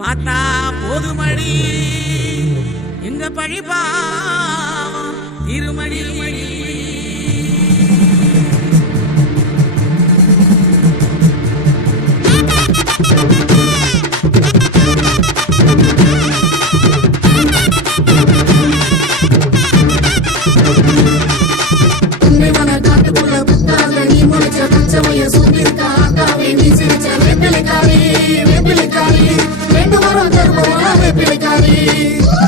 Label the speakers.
Speaker 1: பார்த்தா போதுமடி. எங்க பழிப்பா? திருமணி
Speaker 2: மணி Pegarei.